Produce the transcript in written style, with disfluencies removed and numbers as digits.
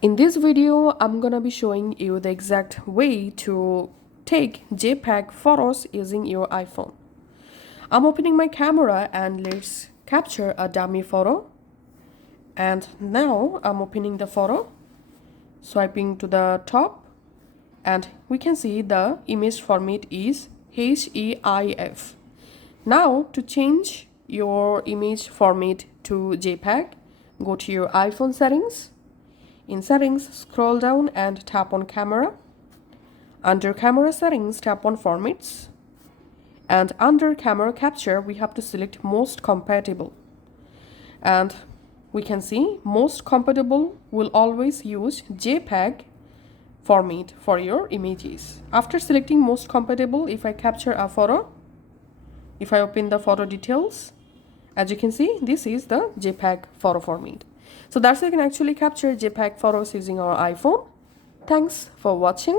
In this video, I'm gonna be showing you the exact way to take JPEG photos using your iPhone. I'm opening my camera and let's capture a dummy photo. And now I'm opening the photo, swiping to the top, and we can see the image format is HEIF. Now to change your image format to JPEG, go to your iPhone settings. In settings, scroll down and tap on camera. Under camera settings, tap on formats. And under camera capture, we have to select most compatible. And we can see most compatible will always use JPEG format for your images. After selecting most compatible, if I capture a photo, if I open the photo details, as you can see, this is the JPEG photo format. So that's how you can actually capture JPEG photos using our iPhone. Thanks for watching.